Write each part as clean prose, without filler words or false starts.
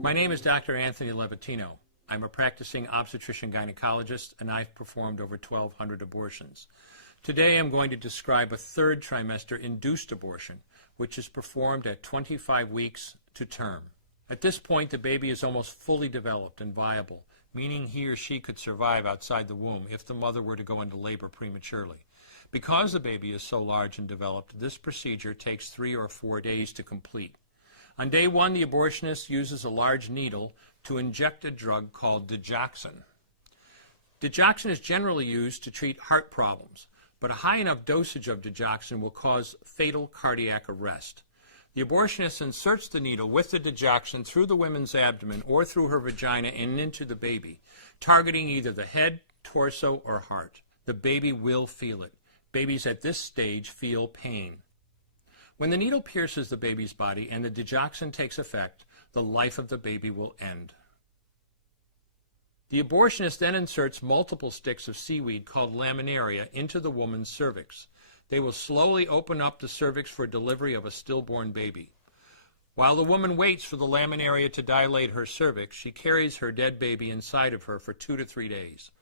My name is Dr. Anthony Levatino. I'm a practicing obstetrician-gynecologist, and I've performed over 1,200 abortions. Today I'm going to describe a third trimester induced abortion, which is performed at 25 weeks to term. At this point, the baby is almost fully developed and viable, meaning he or she could survive outside the womb if the mother were to go into labor prematurely. Because the baby is so large and developed, this procedure takes 3 or 4 days to complete. On day 1, the abortionist uses a large needle to inject a drug called digoxin. Digoxin is generally used to treat heart problems, but a high enough dosage of digoxin will cause fatal cardiac arrest. The abortionist inserts the needle with the digoxin through the woman's abdomen or through her vagina and into the baby, targeting either the head, torso, or heart. The baby will feel it. Babies at this stage feel pain. When the needle pierces the baby's body and the digoxin takes effect, the life of the baby will end. The abortionist then inserts multiple sticks of seaweed called laminaria into the woman's cervix. They will slowly open up the cervix for delivery of a stillborn baby. While the woman waits for the laminaria to dilate her cervix, she carries her dead baby inside of her for 2 to 3 days.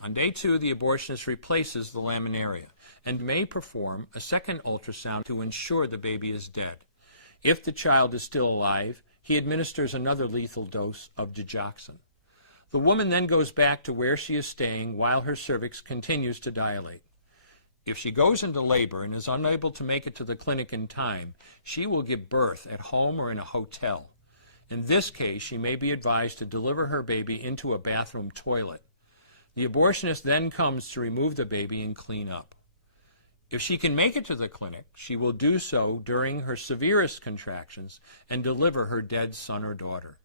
On day 2, the abortionist replaces the laminaria and may perform a second ultrasound to ensure the baby is dead. If the child is still alive, he administers another lethal dose of digoxin. The woman then goes back to where she is staying while her cervix continues to dilate. If she goes into labor and is unable to make it to the clinic in time, she will give birth at home or in a hotel. In this case, she may be advised to deliver her baby into a bathroom toilet. The abortionist then comes to remove the baby and clean up. If she can make it to the clinic, she will do so during her severest contractions and deliver her dead son or daughter.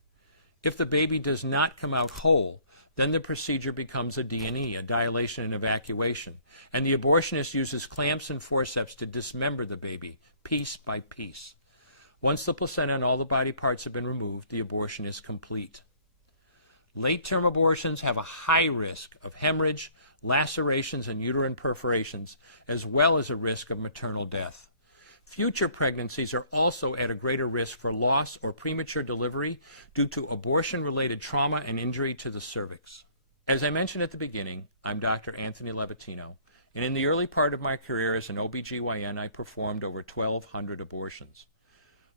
If the baby does not come out whole, then the procedure becomes a D&E, a dilation and evacuation, and the abortionist uses clamps and forceps to dismember the baby, piece by piece. Once the placenta and all the body parts have been removed, the abortion is complete. Late-term abortions have a high risk of hemorrhage, lacerations, and uterine perforations, as well as a risk of maternal death. Future pregnancies are also at a greater risk for loss or premature delivery due to abortion-related trauma and injury to the cervix. As I mentioned at the beginning, I'm Dr. Anthony Levatino, and in the early part of my career as an OBGYN, I performed over 1,200 abortions.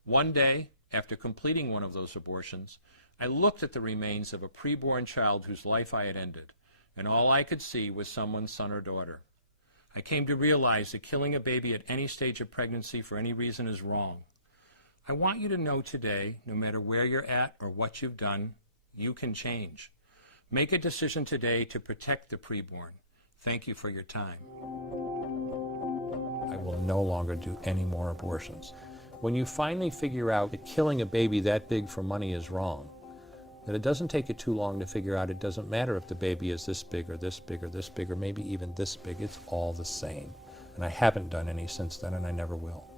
One day, after completing one of those abortions, I looked at the remains of a preborn child whose life I had ended, and all I could see was someone's son or daughter. I came to realize that killing a baby at any stage of pregnancy for any reason is wrong. I want you to know today, no matter where you're at or what you've done, you can change. Make a decision today to protect the preborn. Thank you for your time. I will no longer do any more abortions. When you finally figure out that killing a baby that big for money is wrong, that it doesn't take you too long to figure out it doesn't matter if the baby is this big or this big or this big or maybe even this big, it's all the same. And I haven't done any since then, and I never will.